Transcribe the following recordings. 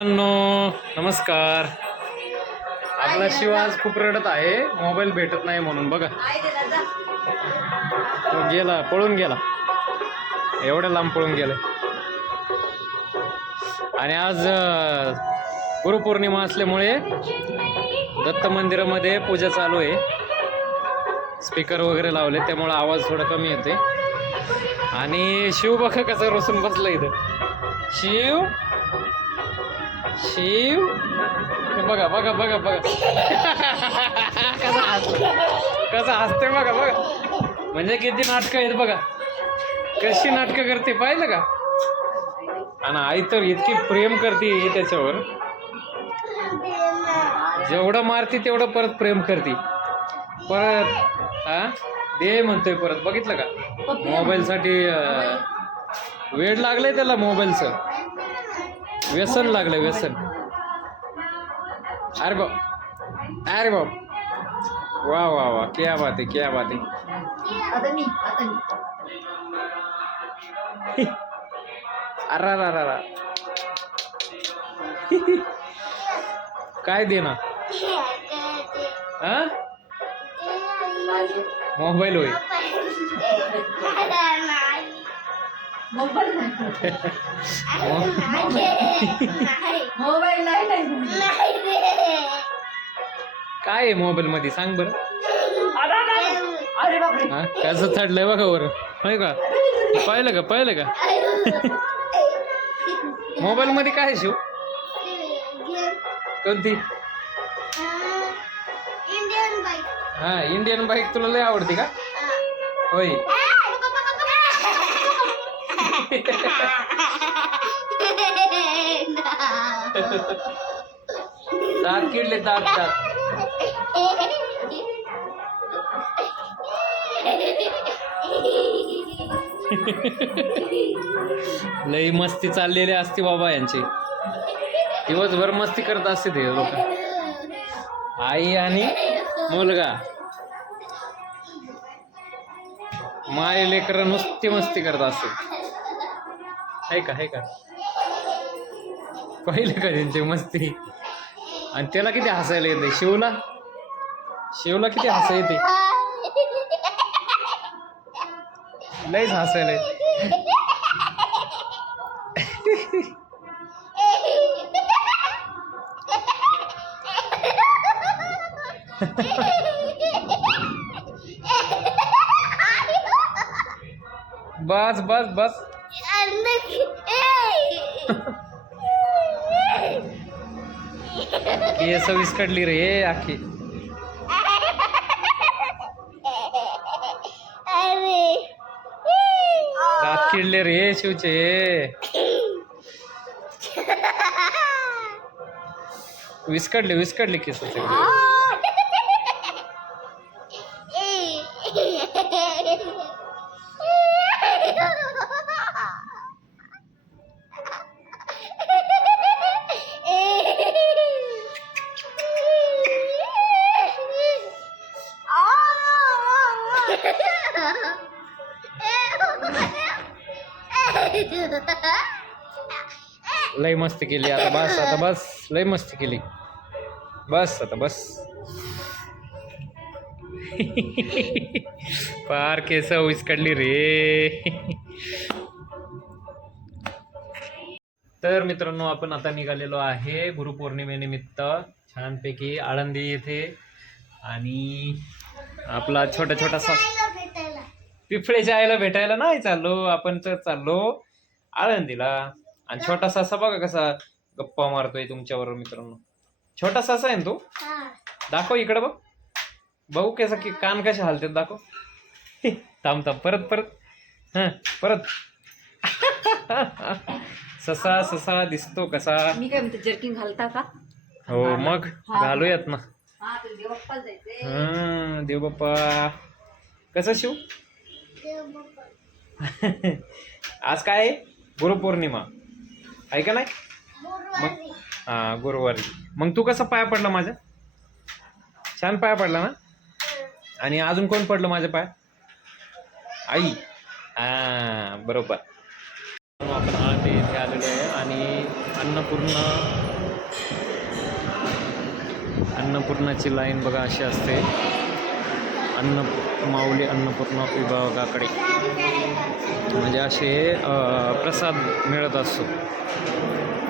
मित्रांनो नमस्कार. आपला शिव आज खूप रडत आहे. मोबाईल भेटत नाही म्हणून बघा. तो गेला पळून गेला. एवढ्या लांब पळून गेला. आणि आज गुरुपौर्णिमा असल्यामुळे दत्त मंदिरामध्ये पूजा चालू आहे. स्पीकर वगैरे लावले त्यामुळे आवाज थोडा कमी येते आणि शिव बघा कसं रोसून बसला इथं. शिव! शिव बघा बघा बघा बघा. कसा हसतो कसा हसते बघा बघा. म्हणजे किती नाटकं आहेत बघा. कशी नाटकं करते पाहिलं का? आणि आई तर इतकी प्रेम करते त्याच्यावर. जेवढं मारते तेवढं परत प्रेम करते. परत हा? दे म्हणतोय परत. बघितलं का? मोबाईलसाठी वेळ लागलंय त्याला मोबाईलचं. व्यसन लागलं व्यसन. अरे बाप. अरे बाप. वा वा वा. क्या बात आहे क्या बात आहे. अरा रा रा रा काय देना हा? मोबाईल होय. मोबाईल नाही. मोबाईल. नाही. नाही काय आहे मोबाईल मध्ये? सांग बरं. अरे बापरे. हा? कसं चढलंय बघा वर होय का? पाहिलं का? पाहिलं का? मोबाईल मध्ये काय आहे शिव? कोणती? हा इंडियन बाईक तुला लय आवडते का? होय. दात किडले दात दात. लई मस्ती चाललेली असते बाबा यांची. दिवसभर मस्ती करत असते ते लोक. आई आणि मुलगा. माय लेकर नुसती मस्ती करत असते. आहे का आहे का? पाहिलं का त्यांची मस्ती? आणि त्याला किती हसायला येते शिवला? शिवला किती हसा येते लईच हसायला येते बस बस बस. केस विस्कडली रे आखी। दात किडले रे शिवचे विस्कडले विस्कडले केस लय मस्ती केली. आता बस आता बस. लय मस्ती केली. बस आता बस. पार केस उचकडली रे. तर मित्रांनो आपण आता निघालेलो आहे गुरुपौर्णिमेनिमित्त. छानपैकी आळंदी येथे. आणि आपला छोटा छोटासा पिफळेच्या आईला भेटायला नाही चाललो. आपण तर चाललो आळंदीला. आणि छोटा सासा बघा कसा गप्पा मारतोय तुमच्यावर मित्रांनो. छोटा सासा आहे ना तो? दाखव इकडं बघ. बघू कसा की कान कसे हालतात दाखव. थांब थांब. परत परत. हं परत. ससा ससा दिसतो कसा. मी काय म्हणते जर्किंग घालता का? हो मग घालूयात ना. हा हं देव बाप्पा. कसं शिव? आज काय? आहे गुरुपौर्णिमा. आहे का नाही? मग हा गुरुवारी. मग तू कसा पाया पडला माझ्या? छान पाया पडला ना? आणि अजून कोण पडलं माझ्या पाय? आई. हा बरोबर. आपण आठ येथे आलेलो आहे आणि अन्नपूर्णा अन्नपूर्णाची लाईन बघा अशी असते. अन्न माऊली अन्नपूर्णा विभागाकडे. म्हणजे असे प्रसाद मिळत असतो.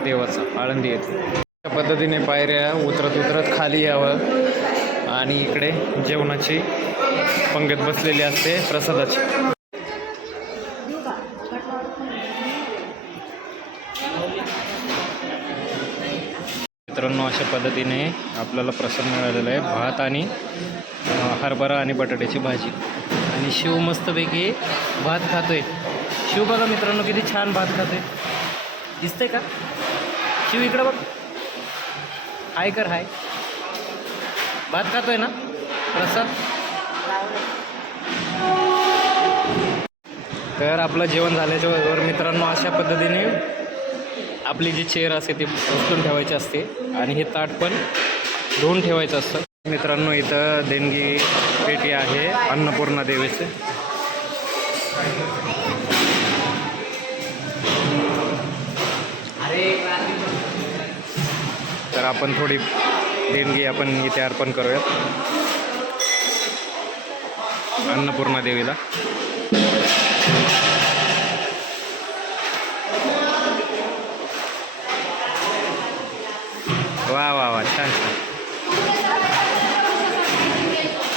देवाचा आळंदी येथे. अशा पद्धतीने पायऱ्या उतरत उतरत खाली यावं. आणि इकडे जेवणाची पंगत बसलेली असते प्रसादाची. मित्रांनो अशा पद्धतीने आपल्याला प्रसाद मिळालेला आहे. भात आणि हरभरा आणि बटाट्याची भाजी. आणि शिव मस्तपैकी भात खातोय. शिव बघा मित्रांनो किती छान भात खातोय. दिसतंय का? शिव इकडं बघ. हाय कर हाय. भात खातोय ना? प्रसाद? तर आपलं जेवण झाल्याच्या बरोबर मित्रांनो अशा पद्धतीने आपली जी चेअर असते ती उचलून ठेवायची असते आणि हे ताट पण धुवून ठेवायचं असतं. मित्रांनो इथं देणगी पेटी आहे अन्नपूर्णा देवीचे. तर आपण थोडी देणगी आपण इथे अर्पण करूयात. अन्नपूर्णा देवीला.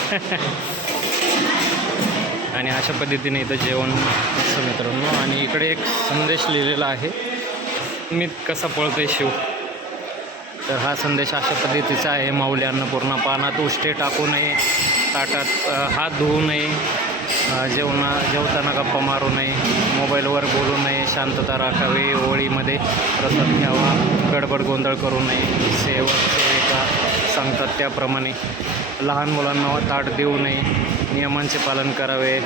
आणि अशा पद्धतीने इथं जेवण असं मित्रांनो. आणि इकडे एक संदेश लिहिलेला आहे. मी कसा पळतोय शिव? तर हा संदेश अशा पद्धतीचा आहे. माऊली अन्नपूर्णा पानात उष्टे टाकू नये ताटात हात धुवू नये जेवणा जेवताना गप्पा मारू नये मोबाईलवर बोलू नये शांतता राखावी होळीमध्ये प्रसाद घ्यावा गडबड गोंधळ करू नये सेवा सांगतात त्याप्रमाणे. लहान मुलांना ताट देऊ नये. नियमांचे पालन करावे.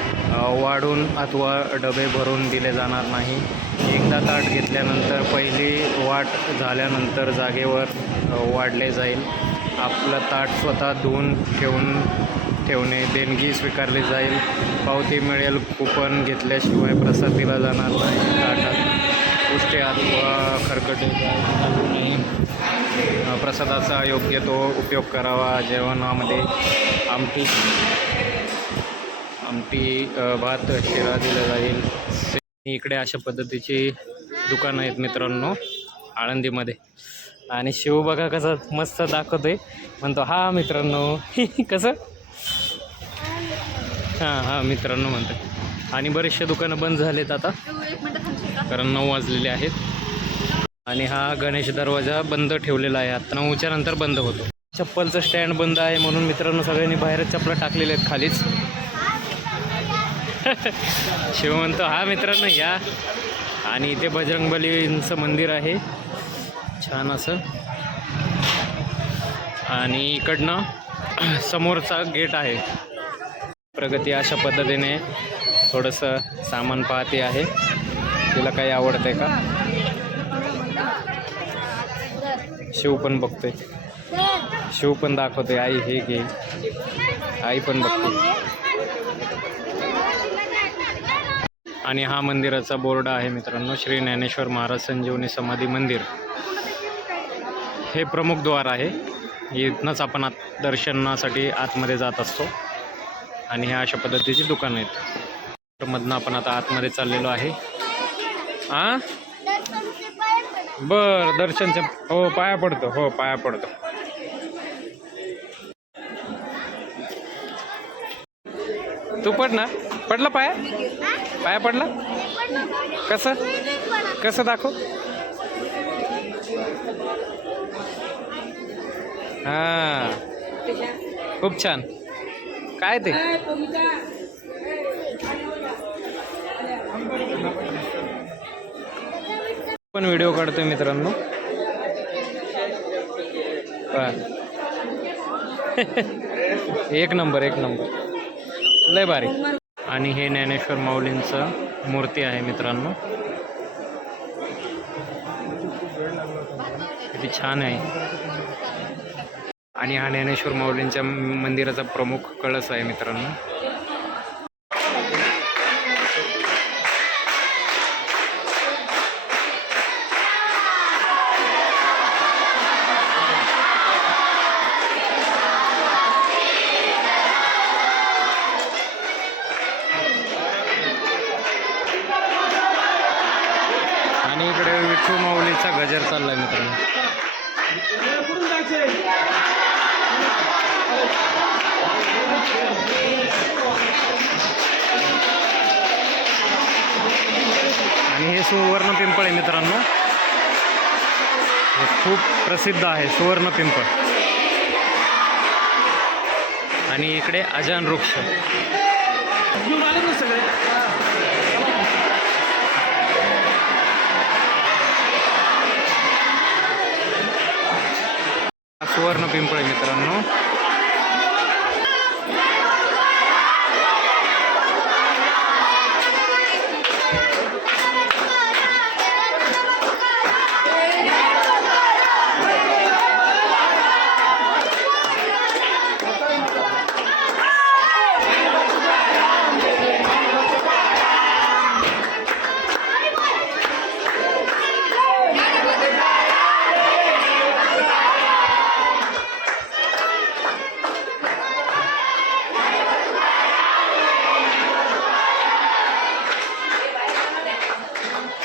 वाढून अथवा डबे भरून दिले जाणार नाही. एकदा ताट घेतल्यानंतर पहिली वाट झाल्यानंतर जागेवर वाढले जाईल. आपलं ताट स्वतः धुवून ठेवून ठेवणे देणगी स्वीकारली जाईल. पावती मिळेल कुपन घेतल्याशिवाय प्रसाद दिला जाणार नाही. ताटात उष्टे अथवा खरकटे. घालू प्रसादाचा योग्य तो उपयोग करावा जेवणामध्ये आमटी आमटी भात शिरा दिला जाईल. इकडे अशा पद्धतीची दुकानं आहेत मित्रांनो आळंदीमध्ये. आणि शिव बघा कसं मस्त दाखवतोय. म्हणतो हा मित्रांनो. कसं? हां हां मित्रांनो म्हणतो आणि बरेचसे दुकानं बंद झालेत आता. कारण नऊ वाजलेले आहेत. आणि हा गणेश दरवाजा बंद ठेवलेला आहे. आता नऊच्या नंतर बंद होतो. चप्पलचं स्टँड बंद आहे म्हणून मित्रांनो सगळ्यांनी बाहेरच चप्पल टाकलेल्या आहेत खालीच. शिव म्हणतो हा मित्रांनो या. आणि इथे बजरंगबलींचं मंदिर आहे. छान असं. आणि इकडनं समोरचा गेट आहे. प्रगती अशा पद्धतीने थोडंसं सामान पाहते आहे. तिला काही आवडतंय का? शिव पण बघतोय. शिव पण दाखवते आई हे घे. आई पण बघते. आणि हा मंदिराचा बोर्ड आहे मित्रांनो. श्री ज्ञानेश्वर महाराज संजीवनी समाधी मंदिर. हे प्रमुख द्वार आहे. इथनंच आपण आत दर्शनासाठी आतमध्ये जात असतो. आणि ह्या अशा पद्धतीची दुकानं आहेत. मधनं आपण आता आतमध्ये चाललेलो आहे. आ? बर दर्शनच्या हो पाया पडतो हो पाया पडतो. तू पड ना. पडला पाया? पाया पडला? कसं? कसं दाखव? हा. खूप छान. काय ते? पण व्हिडिओ काढतोय मित्रांनो. एक नंबर एक नंबर लय भारी. आणि हे ज्ञानेश्वर माऊलींचं मूर्ती आहे मित्रांनो. किती छान आहे. आणि हा ज्ञानेश्वर माऊलींच्या मंदिराचा प्रमुख कळस आहे मित्रांनो. मित्रांनो. आणि हे सुवर्ण पिंपळ आहे मित्रांनो. हे खूप प्रसिद्ध आहे सुवर्ण पिंपळ. आणि इकडे अजान वृक्ष. हा सुवर्ण पिंपळ आहे मित्रांनो.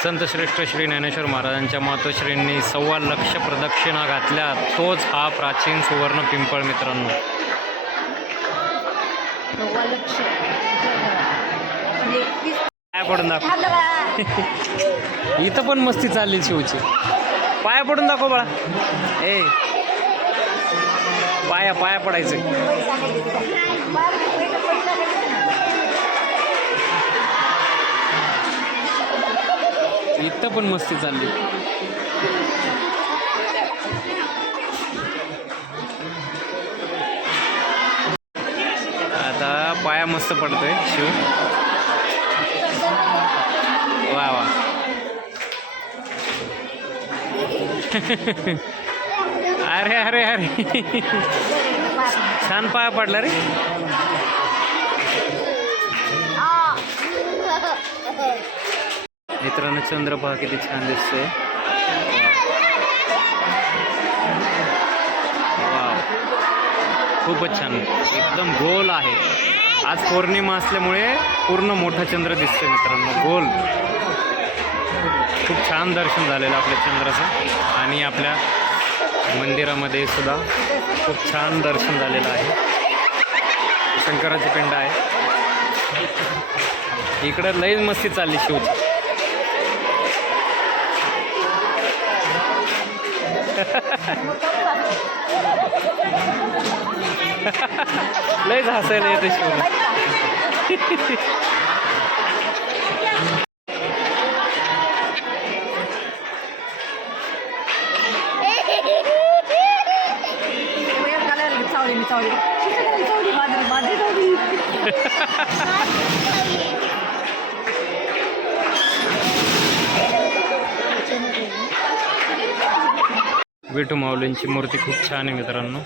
संत श्रेष्ठ श्री ज्ञानेश्वर महाराजांच्या मातोश्रींनी सव्वा लक्ष प्रदक्षिणा घातल्या तोच हा प्राचीन सुवर्ण पिंपळ मित्रांनो. म्हणजे पाया पडून दाखव. इथं पण मस्ती चालली शिवची. पाया पडून दाखव बाळा. ए. पाया पाया पडायचे. इथं पण मस्ती चालली. आता पाया मस्त पडतोय शिव. वा वा. अरे अरे अरे. छान पाया पडला रे. मित्रांनो चंद्र किती छान दिसते खूपच छान. एकदम गोल आहे. आज पौर्णिमा असल्यामुळे पूर्ण मोठा चंद्र दिसतोय मित्रांनो गोल. खूप छान दर्शन झालेलं आपल्या चंद्राचं. आणि आपल्या मंदिरामध्ये सुद्धा खूप छान दर्शन झालेलं आहे. शंकराची पिंड आहे. इकडं लईच मस्ती चालली शिवची. लईच हसायला येते शिवला चावली मी विठू माऊलींची मूर्ती खूप छान आहे मित्रांनो.